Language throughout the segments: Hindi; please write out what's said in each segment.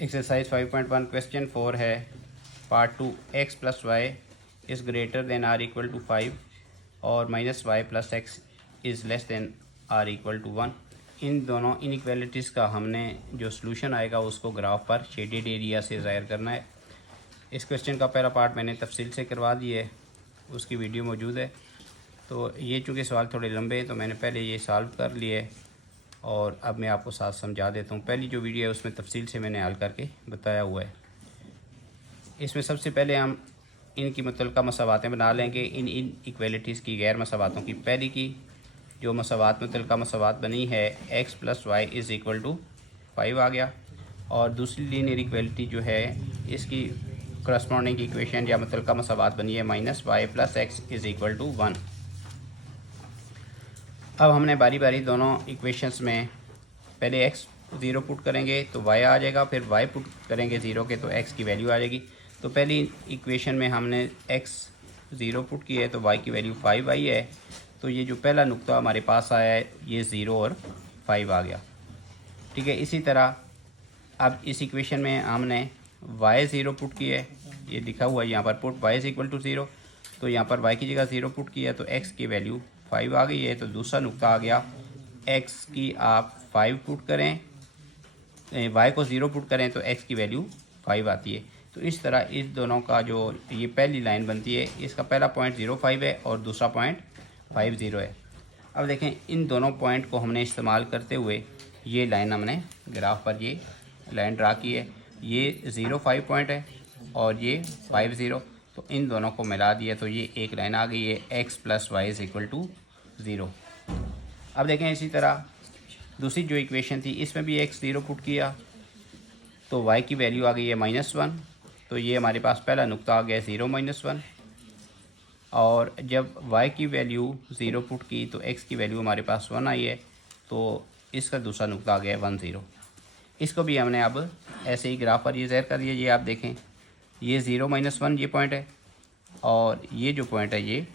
एक्सरसाइज 5.1 क्वेश्चन 4 है part 2। X plus Y is greater than or equal to 5 और minus Y plus X is less than or equal to 1। इन दोनों इनइक्वालिटीज़ का हमने जो सलूशन आएगा उसको ग्राफ पर शेडेड एरिया से ज़ाहिर करना है। इस क्वेश्चन का पहला पार्ट मैंने तफसील से करवा दिया है, उसकी वीडियो मौजूद है। तो ये चूँकि सवाल थोड़े लंबे हैं तो मैंने पहले ये सॉल्व कर लिए और अब मैं आपको साथ समझा देता हूँ। पहली जो वीडियो है उसमें तफसील से मैंने हल करके बताया हुआ है। इसमें सबसे पहले हम इनकी मुतल्लिका मसावातें बना लेंगे, इन इक्वलिटीज़ की गैर मसावातों की। पहली की जो मुतल्लिका मसावात बनी है X plus Y is equal to 5 आ गया, और दूसरी लीनियर इक्वलिटी जो है इसकी करस्पॉन्डिंग इक्वेशन या मुतल्लिका मसावात बनी है minus Y plus X is equal to 1। अब हमने बारी बारी दोनों इक्वेशंस में पहले x 0 पुट करेंगे तो y आ जाएगा, फिर y पुट करेंगे 0 के तो x की वैल्यू आ जाएगी। तो पहली इक्वेशन में हमने x 0 पुट किया है तो y की वैल्यू 5 आई है। तो ये जो पहला नुक्ता हमारे पास आया है ये 0 और 5 आ गया। ठीक है, इसी तरह अब इस इक्वेशन में हमने y 0 पुट किया है, ये लिखा हुआ है यहाँ पर put y is equal to 0। तो यहाँ पर y की जगह 0 पुट किया तो x की वैल्यू 5 आ गई है। तो दूसरा नुक्ता आ गया x की आप 5 पुट करें, y को 0 पुट करें तो x की वैल्यू 5 आती है। तो इस तरह इस दोनों का जो ये पहली लाइन बनती है इसका पहला पॉइंट 0,5 है और दूसरा पॉइंट 50 है। अब देखें इन दोनों पॉइंट को हमने इस्तेमाल करते हुए ये लाइन हमने ग्राफ पर ये लाइन ड्रा की है। ये 0,5 पॉइंट है और ये 50, तो इन दोनों को मिला दिया तो ये एक लाइन आ गई है x plus Y is equal to 0। अब देखें इसी तरह दूसरी जो इक्वेशन थी इसमें भी x 0 पुट किया तो y की वैल्यू आ गई है -1। तो ये हमारे पास पहला नुक्ता आ गया 0 -1, और जब y की वैल्यू 0 पुट की तो x की वैल्यू हमारे पास 1 आई है। तो इसका दूसरा नुक्ता आ गया 1 0। इसको भी हमने अब ऐसे ही ग्राफ पर ये ज़ाहिर कर दिया। ये आप देखें ये 0 -1 ये पॉइंट है और ये जो पॉइंट है ये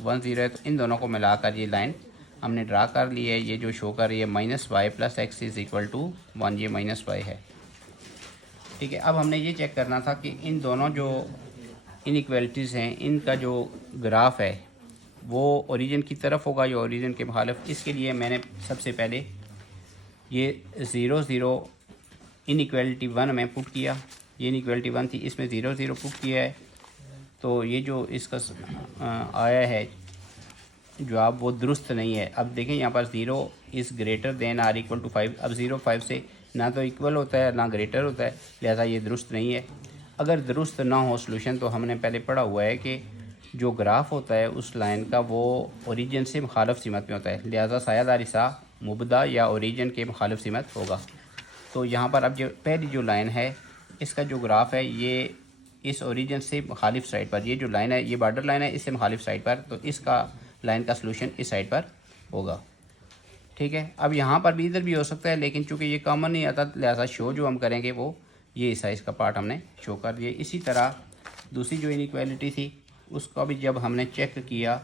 1 0 है। तो इन दोनों को मिलाकर ये लाइन हमने ड्रा कर ली है। ये जो शो कर रही है minus Y plus X is equal to 1, ये माइनस वाई है। ठीक है, अब हमने ये चेक करना था कि इन दोनों जो इनइक्वालिटीज़ हैं इनका जो ग्राफ है वो ओरिजिन की तरफ होगा या ओरिजिन के मुखालिफ। इसके लिए मैंने सबसे पहले ये 0 0 इनइक्वालिटी 1 में पुट किया। ये इनइक्वालिटी 1 थी, इसमें 0 0 पुट किया है। तो ये जो इसका आया है जवाब वो दुरुस्त नहीं है। अब देखें यहाँ पर 0 is greater than or equal to 5। अब 0 5 से ना तो इक्वल होता है ना ग्रेटर होता है, लिहाजा ये दुरुस्त नहीं है। अगर दुरुस्त ना हो सलूशन तो हमने पहले पढ़ा हुआ है कि जो ग्राफ होता है उस लाइन का वो ओरिजिन से मुखालिफ सीमत में होता है, लिहाजा सायादारी सा मुबदा या ओरिजिन के मुखालिफ सीमत होगा। तो यहाँ पर अब जो पहली जो लाइन है इसका जो ग्राफ है ये इस ओरिजिन से मुखालिफ साइड पर, ये जो लाइन है ये बॉर्डर लाइन है इससे मुखालिफ साइड पर, तो इसका लाइन का सलूशन इस साइड पर होगा। ठीक है, अब यहाँ पर भी इधर भी हो सकता है लेकिन चूँकि ये कॉमन नहीं आता लिहाजा शो जो हम करेंगे वो ये साइज़ का पार्ट हमने शो कर दिया। इसी तरह दूसरी जो इनइक्वालिटी थी उसका भी जब हमने चेक किया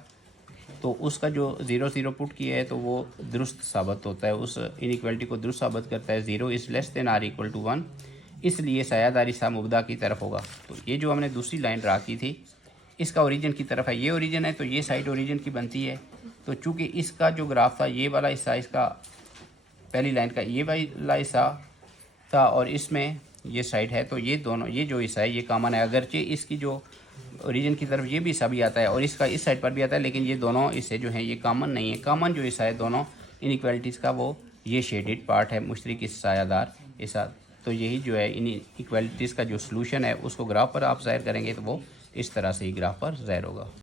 तो उसका जो 0 0 पुट किया है तो वो दुरुस्त साबित होता है, उस इनइक्वालिटी को दुरुस्त साबित करता है। 0 is less than or equal to 1, इसलिए सायादारी सा मुबदा की तरफ होगा। तो ये जो हमने दूसरी लाइन ड्रा की थी इसका ओरिजिन की तरफ है, ये ओरिजिन है तो ये साइड ओरिजिन की बनती है। तो चूँकि इसका जो ग्राफ था ये वाला हिस्सा इसका पहली लाइन का ये वाला हिस्सा था और इसमें ये साइड है, तो ये दोनों ये जो हिस्सा है ये कॉमन है। अगरचे इसकी जो ओरिजिन की तरफ ये भी हिस्सा भी आता है और इसका इस साइड पर भी आता है, लेकिन ये दोनों हिस्से जो हैं ये कॉमन नहीं है। कॉमन जो हिस्सा है दोनों इनइक्वालिटीज़ का वो ये शेडेड पार्ट है, मुश्तरक सायादार हिस्सा। तो यही जो है इन इक्वालिटीज़ का जो सलूशन है उसको ग्राफ पर आप ज़ाहिर करेंगे तो वो इस तरह से ही ग्राफ पर ज़ाहिर होगा।